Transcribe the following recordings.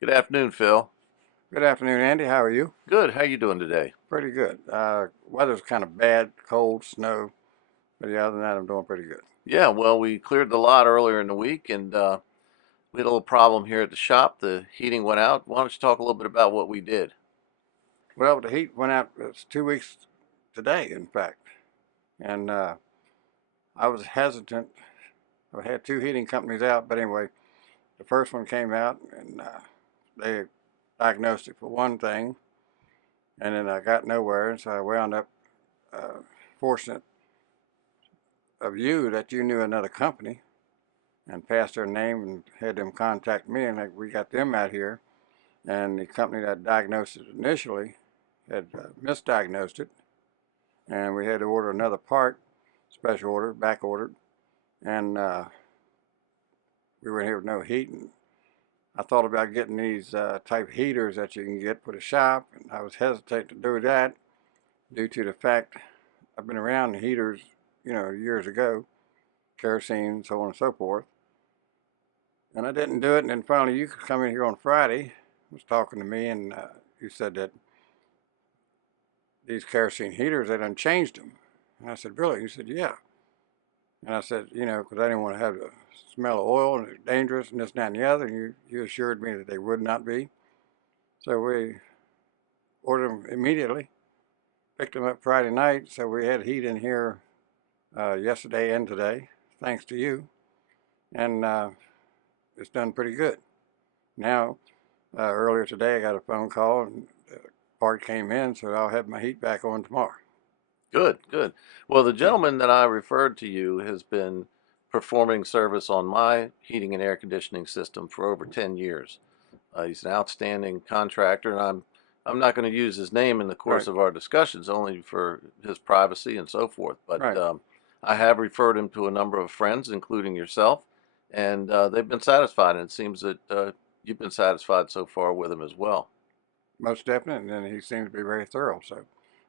Good afternoon, Phil. Good afternoon, Andy. How are you? Good. How you doing today? Pretty good. Weather's kind of bad, cold, snow, but yeah, other than that, I'm doing pretty good. Yeah, well, we cleared the lot earlier in the week, and we had a little problem here at the shop. The heating went out. Why don't you talk a little bit about what we did? Well, the heat went out. It's 2 weeks today, in fact, and I was hesitant. I had two heating companies out, but anyway, the first one came out, and they diagnosed it for one thing, and then I got nowhere, and so I wound up uh, fortunate of you that you knew another company and passed their name and had them contact me, and like we got them out here. And the company that diagnosed it initially had misdiagnosed it, and we had to order another part, special order, back ordered, and we were here with no heat. And I thought about getting these type heaters that you can get for the shop, and I was hesitant to do that due to the fact I've been around the heaters, years ago, kerosene, so on and so forth, and I didn't do it. And then finally, you could come in here on Friday, was talking to me, and you said that these kerosene heaters, they done changed them. And I said, really? He said, yeah. And I said, because I didn't want to have the smell of oil and it's dangerous and this, that, and the other. And you assured me that they would not be. So we ordered them immediately, picked them up Friday night. So we had heat in here yesterday and today, thanks to you. And it's done pretty good. Now, earlier today, I got a phone call and the part came in, so I'll have my heat back on tomorrow. Good, good. Well, the gentleman that I referred to you has been performing service on my heating and air conditioning system for over 10 years. He's an outstanding contractor, and I'm not going to use his name in the course Right, of our discussions, only for his privacy and so forth. But right. I have referred him to a number of friends, including yourself, and they've been satisfied. And it seems that you've been satisfied so far with him as well. Most definitely, and he seems to be very thorough. So,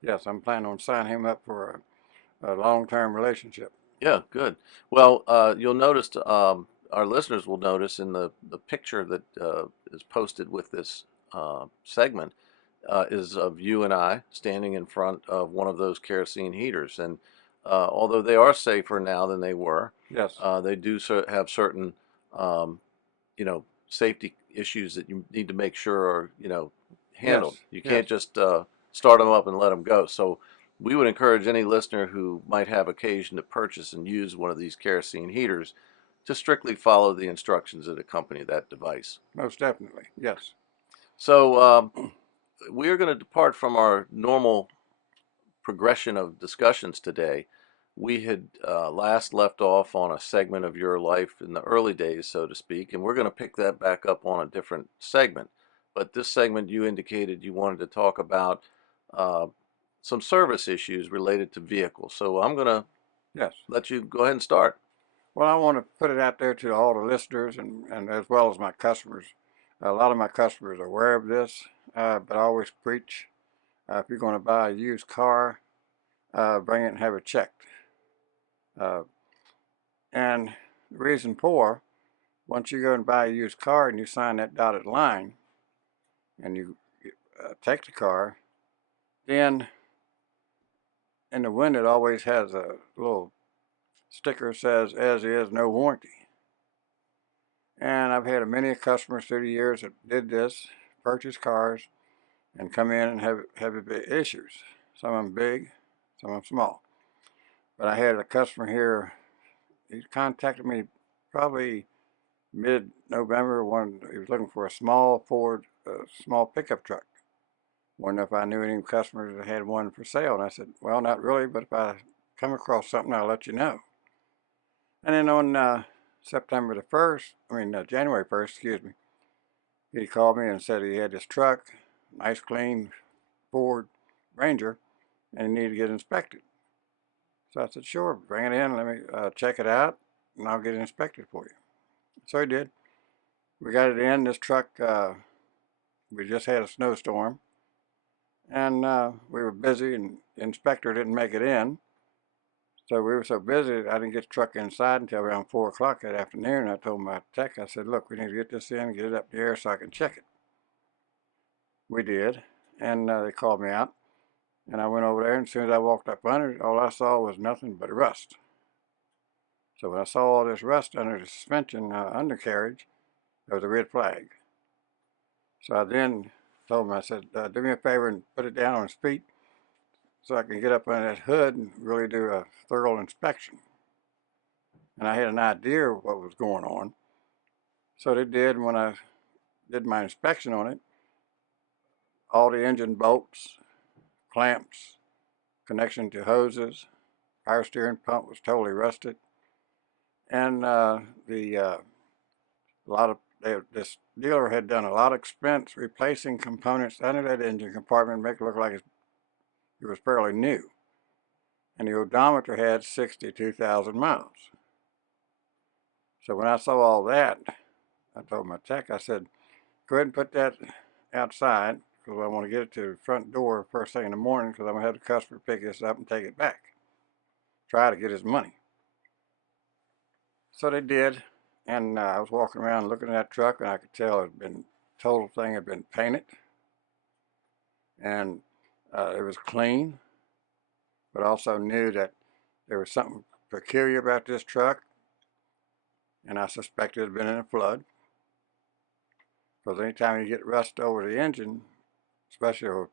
yes, I'm planning on signing him up for a long-term relationship. Yeah, good. Well, you'll notice, our listeners will notice in the picture that is posted with this segment is of you and I standing in front of one of those kerosene heaters. And although they are safer now than they were, Yes, they do have certain, um, safety issues that you need to make sure are, yes, handled. You yes. can't just start them up and let them go. So we would encourage any listener who might have occasion to purchase and use one of these kerosene heaters to strictly follow the instructions that accompany that device. Most definitely, yes. So we are going to depart from our normal progression of discussions today. We had last left off on a segment of your life in the early days, so to speak, and we're going to pick that back up on a different segment. But this segment, you indicated you wanted to talk about uh, some service issues related to vehicles. So I'm going to Yes. let you go ahead and start. Well, I want to put it out there to all the listeners and as well as my customers. A lot of my customers are aware of this, but I always preach if you're going to buy a used car, bring it and have it checked. Uh, and the reason for, once you go and buy a used car and you sign that dotted line and you take the car, then in the window it always has a little sticker that says as is, no warranty. And I've had many customers through the years that did this, purchase cars, and come in and have issues. Some of them big, some of them small. But I had a customer here. He contacted me probably mid-November when he was looking for a small Ford, small pickup truck. Wondered if I knew any customers that had one for sale, and I said, "Well, not really, but if I come across something, I'll let you know." And then on September the 1st, January 1st, excuse me, he called me and said he had this truck, nice clean Ford Ranger, and he needed to get inspected. So I said, sure, bring it in, let me check it out, and I'll get it inspected for you. So he did. We got it in. This truck, we just had a snowstorm, and we were busy, and the inspector didn't make it in. So we were so busy, I didn't get the truck inside until around 4 o'clock that afternoon. I told my tech, I said, look, we need to get this in, get it up in the air so I can check it. We did, and they called me out, and I went over there, and as soon as I walked up under it, all I saw was nothing but rust. So when I saw all this rust under the suspension undercarriage, there was a red flag. So I then told him, I said, do me a favor and put it down on its feet so I can get up under that hood and really do a thorough inspection. And I had an idea of what was going on. So they did, and when I did my inspection on it, all the engine bolts, clamps, connection to hoses, power steering pump was totally rusted. And this dealer had done a lot of expense replacing components under that engine compartment to make it look like it was fairly new. And the odometer had 62,000 miles. So when I saw all that, I told my tech, I said, go ahead and put that outside because I want to get it to the front door first thing in the morning because I'm going to have the customer pick this up and take it back. Try to get his money. So they did, and I was walking around looking at that truck, and I could tell total thing had been painted, and it was clean, but also knew that there was something peculiar about this truck, and I suspected it had been in a flood, because anytime you get rust over the engine, especially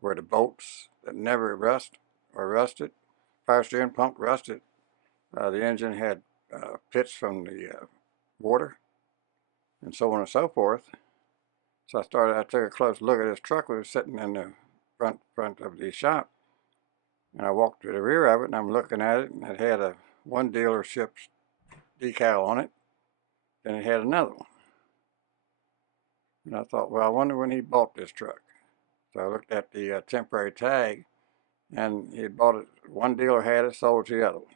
where the bolts that never rust or rusted, power steering pump rusted, the engine had pits from the water, and so on and so forth. So I took a close look at this truck that was sitting in the front of the shop, and I walked to the rear of it, and I'm looking at it, and it had one dealership's decal on it, and it had another one. And I thought, well, I wonder when he bought this truck. So I looked at the temporary tag, and he had bought it. One dealer had it, sold to the other one.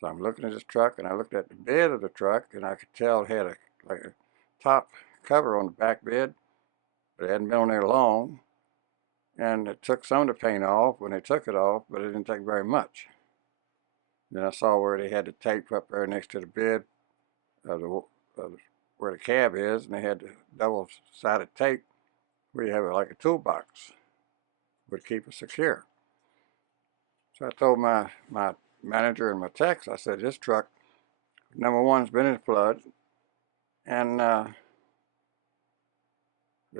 So I'm looking at this truck, and I looked at the bed of the truck, and I could tell it had like a top cover on the back bed, but it hadn't been on there long. And it took some of the paint off when they took it off, but it didn't take very much. Then I saw where they had the tape up there next to the bed, where the cab is, and they had the double-sided tape where you have it like a toolbox, would keep it secure. So I told my manager and my techs, I said, this truck, number one, has been in a flood, and the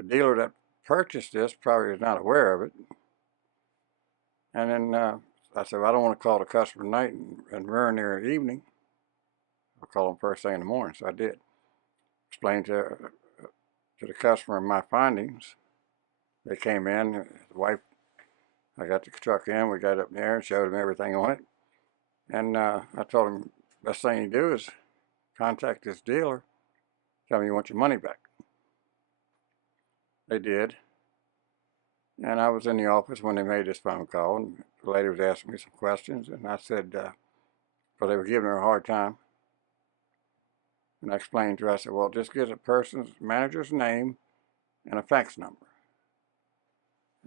dealer that purchased this probably is not aware of it. And then I said, well, I don't want to call the customer at night and ruin their evening. I'll call them first thing in the morning. So I did. Explained to the customer my findings. They came in, the wife, I got the truck in, we got up there and showed them everything on it. And I told them, best thing you do is contact this dealer, tell me you want your money back. They did. And I was in the office when they made this phone call, and the lady was asking me some questions, and I said, well, they were giving her a hard time. And I explained to her, I said, well, just get a person's manager's name and a fax number.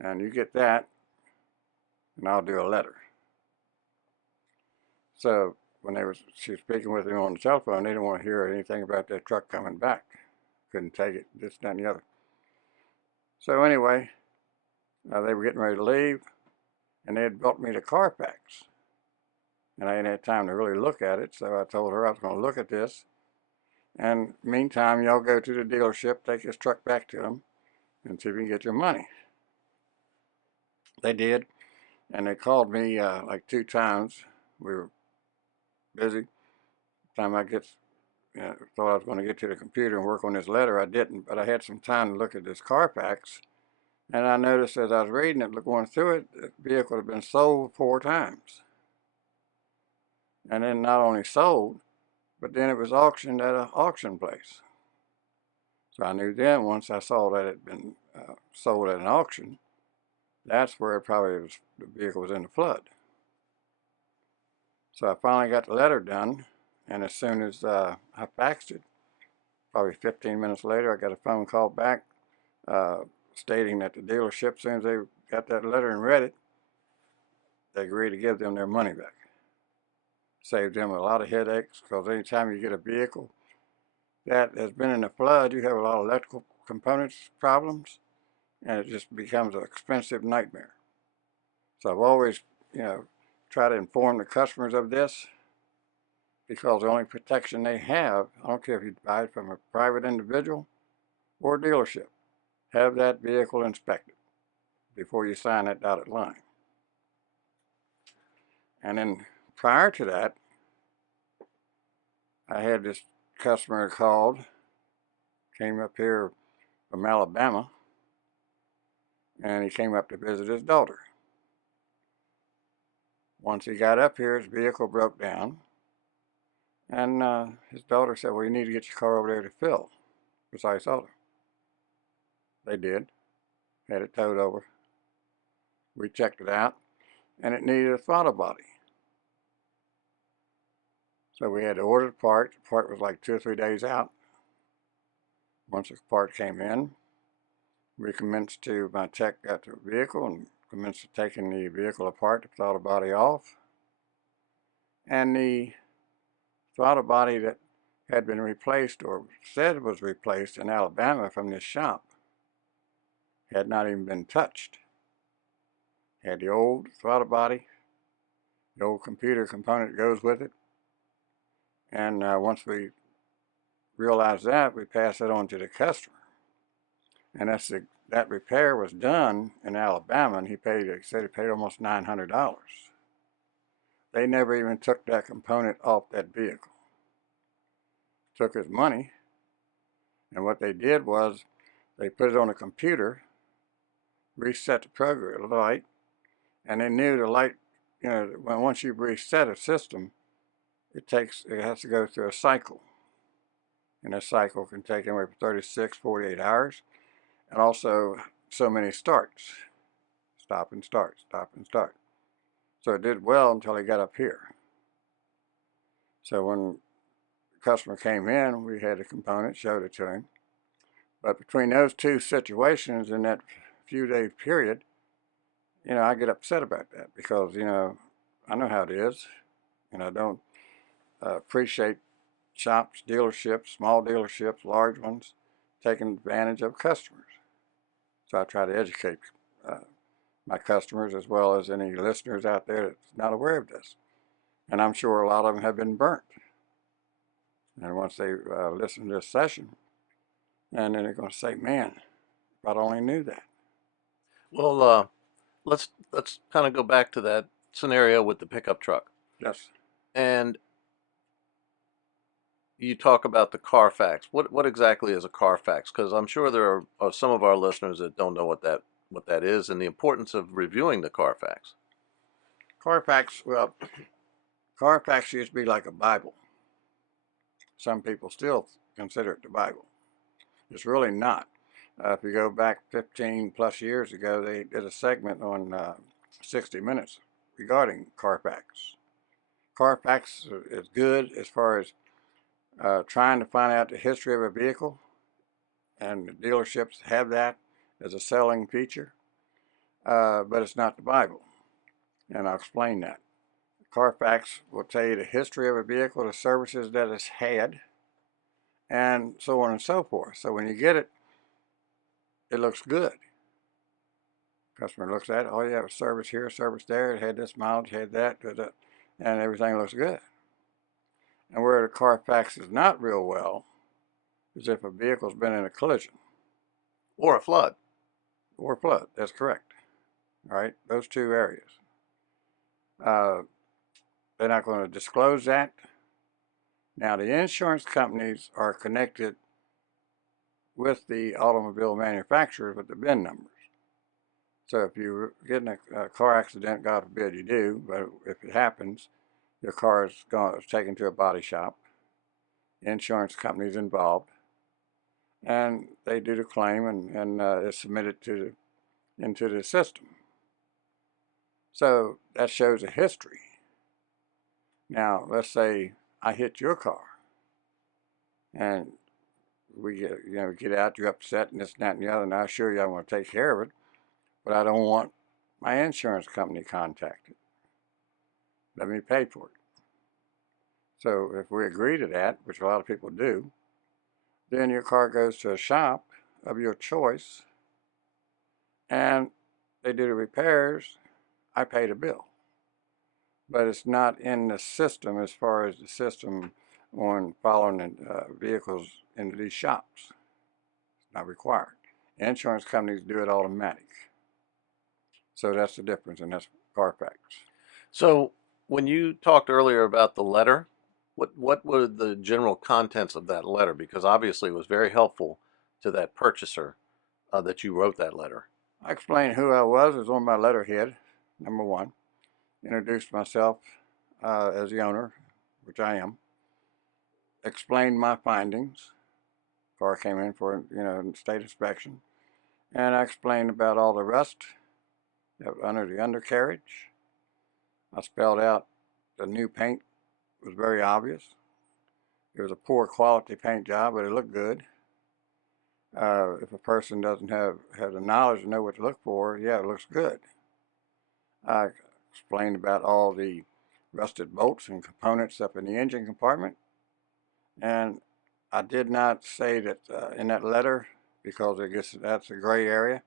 And you get that, and I'll do a letter. So when she was speaking with him on the telephone, they didn't want to hear anything about that truck coming back. Couldn't take it, this, that, and the other. So anyway, they were getting ready to leave, and they had brought me the Carfax. And I hadn't had time to really look at it, so I told her I was going to look at this. And meantime, y'all go to the dealership, take this truck back to them, and see if you can get your money. They did, and they called me like 2 times. We were busy. The time I thought I was going to get to the computer and work on this letter, I didn't, but I had some time to look at this Carfax, and I noticed as I was reading it, going through it, the vehicle had been sold 4 times. And then not only sold, but then it was auctioned at an auction place. So I knew then, once I saw that it had been sold at an auction, that's where the vehicle was in the flood. So I finally got the letter done, and as soon as I faxed it, probably 15 minutes later, I got a phone call back stating that the dealership, as soon as they got that letter and read it, they agreed to give them their money back. Saved them a lot of headaches, because anytime you get a vehicle that has been in a flood, you have a lot of electrical components problems, and it just becomes an expensive nightmare. So I've always, try to inform the customers of this, because the only protection they have, I don't care if you buy it from a private individual or a dealership, have that vehicle inspected before you sign that dotted line. And then prior to that, I had this customer called, came up here from Alabama, and he came up to visit his daughter. Once he got up here, his vehicle broke down, and his daughter said, well, you need to get your car over there to Phil, Precise Auto. They did, had it towed over. We checked it out, and it needed a throttle body. So we had to order the part. The part was like 2 or 3 days out. Once the part came in, my tech got to the vehicle and commenced taking the vehicle apart, the throttle body off. And the throttle body that had been replaced, or said was replaced in Alabama from this shop, had not even been touched. Had the old throttle body, the old computer component that goes with it. And once we realized that, we passed it on to the customer. And that repair was done in Alabama, and he said he paid almost $900. They never even took that component off that vehicle. Took his money, and what they did was they put it on a computer, reset the program light, and they knew the light, once you reset a system, it has to go through a cycle. And a cycle can take anywhere from 36, 48 hours, and also so many starts. Stop and start, stop and start. So it did well until he got up here. So when the customer came in, we had the component, showed it to him. But between those two situations in that few day period, I get upset about that, because, I know how it is, and I don't appreciate shops, dealerships, small dealerships, large ones, taking advantage of customers. So I try to educate my customers, as well as any listeners out there that's not aware of this. And I'm sure a lot of them have been burnt. And once they listen to this session, and then they're going to say, man, if I'd only knew that. Well, let's kind of go back to that scenario with the pickup truck. Yes. And you talk about the Carfax. What exactly is a Carfax? Because I'm sure there are some of our listeners that don't know what that is, and the importance of reviewing the Carfax. Carfax, well, Carfax used to be like a Bible. Some people still consider it the Bible. It's really not. If you go back 15 plus years ago, they did a segment on 60 Minutes regarding Carfax. Carfax is good as far as trying to find out the history of a vehicle, and the dealerships have that as a selling feature, but it's not the Bible, and I'll explain that. Carfax will tell you the history of a vehicle, the services that it's had, and so on and so forth. So when you get it, it looks good. Customer looks at it, oh yeah, it was service here, service there, it had this mileage, had that, and everything looks good. And where the Carfax is not real well is if a vehicle's been in a collision. Or a flood. Or flood, that's correct. All right, those two areas. They're not going to disclose that. Now, the insurance companies are connected with the automobile manufacturers with the VIN numbers. So if you get in a car accident, God forbid you do, but if it happens, your car is taken to a body shop. The insurance company's involved, and they do the claim, and it's submitted into the system. So that shows a history. Now, let's say I hit your car, and we get out, you're upset, and this, and that, and the other, and I assure you I want to take care of it, but I don't want my insurance company contacted. Let me pay for it. So if we agree to that, which a lot of people do, then your car goes to a shop of your choice, and they do the repairs, I pay the bill. But it's not in the system as far as the system on following vehicles into these shops. It's not required. Insurance companies do it automatic. So that's the difference, and that's Carfax. So when you talked earlier about the letter, what were the general contents of that letter? Because obviously it was very helpful to that purchaser that you wrote that letter. I explained who I was on my letterhead, number one. Introduced myself as the owner, which I am. Explained my findings. Car came in for state inspection, and I explained about all the rust under the undercarriage. I spelled out the new paint was very obvious. It was a poor quality paint job, but it looked good. If a person doesn't have the knowledge to know what to look for, yeah, it looks good. I explained about all the rusted bolts and components up in the engine compartment, and I did not say that in that letter, because I guess that's a gray area,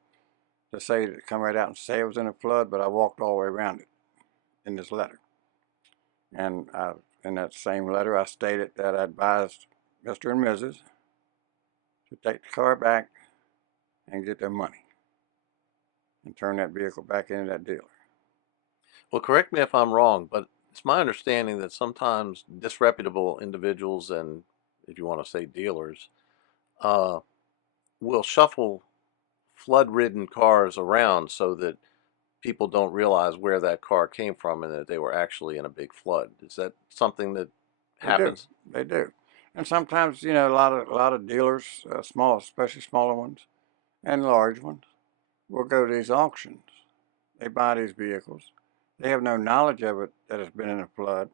to say to come right out and say it was in a flood, but I walked all the way around it in this letter. And in that same letter, I stated that I advised Mr. and Mrs. to take the car back and get their money and turn that vehicle back into that dealer. Well, correct me if I'm wrong, but it's my understanding that sometimes disreputable individuals and, if you want to say dealers, uh, will shuffle flood-ridden cars around so that people don't realize where that car came from and that they were actually in a big flood. Is that something that They do. happens? They do. And sometimes, a lot of dealers, small, especially smaller ones and large ones, will go to these auctions. They buy these vehicles. They have no knowledge of it that it's been in a flood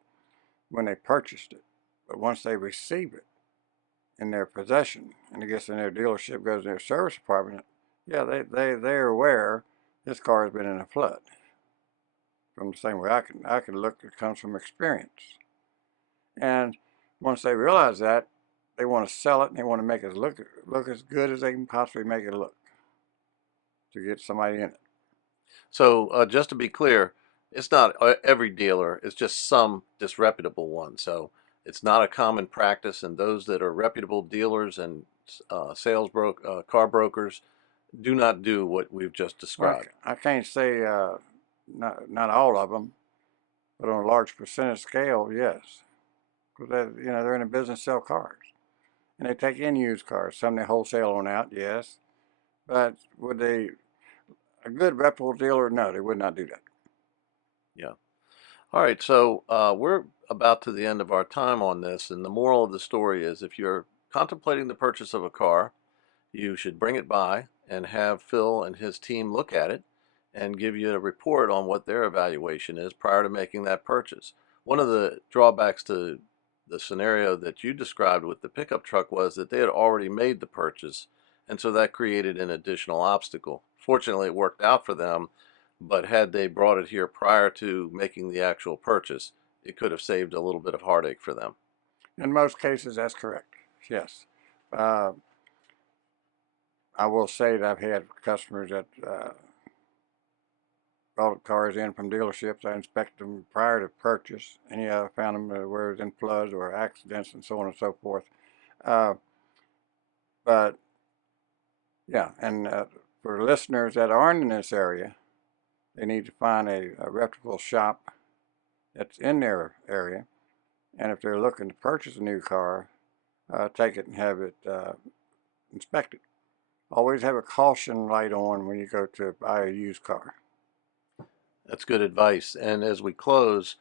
when they purchased it. But once they receive it in their possession, and it gets in their dealership, goes to their service department, yeah, they're aware this car has been in a flood. From the same way I can look, it comes from experience. And once they realize that, they want to sell it and they want to make it look as good as they can possibly make it look to get somebody in it. So just to be clear, it's not every dealer, it's just some disreputable ones. So it's not a common practice, and those that are reputable dealers and car brokers do not do what we've just Well, described. I can't say not all of them, but on a large percentage scale, yes, because they're in a business to sell cars, and they take in used cars. Some they wholesale on out, yes, but would they? A good reputable dealer, no, they would not do that. Yeah. All right, so we're about to the end of our time on this, and the moral of the story is if you're contemplating the purchase of a car, you should bring it by and have Phil and his team look at it and give you a report on what their evaluation is prior to making that purchase. One of the drawbacks to the scenario that you described with the pickup truck was that they had already made the purchase, and so that created an additional obstacle. Fortunately, it worked out for them, but had they brought it here prior to making the actual purchase, it could have saved a little bit of heartache for them. In most cases, that's correct. Yes. Uh, I will say that I've had customers that brought cars in from dealerships. I inspected them prior to purchase, and yeah, I found them where it was in floods or accidents and so on and so forth. Uh, but yeah, and for listeners that aren't in this area, they need to find a reputable shop that's in their area. And if they're looking to purchase a new car, take it and have it inspected. Always have a caution light on when you go to buy a used car. That's good advice. And as we close,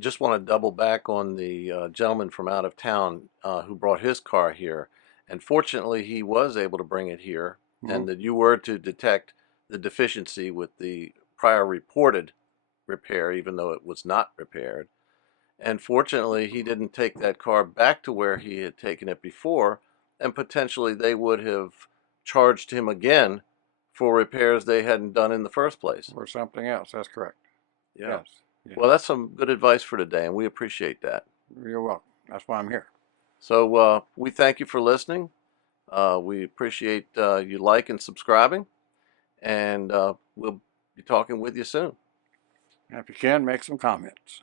just want to double back on the gentleman from out of town who brought his car here. And fortunately, he was able to bring it here, Mm-hmm. and that you were to detect the deficiency with the prior reported repair, even though it was not repaired. And fortunately, he didn't take that car back to where he had taken it before, and potentially they would have charged him again for repairs they hadn't done in the first place. Or something else. That's correct. Yeah. Yes. Yes. Well, that's some good advice for today, and we appreciate that. You're welcome. That's why I'm here. So we thank you for listening. We appreciate you like and subscribing, and we'll be talking with you soon. If you can, make some comments.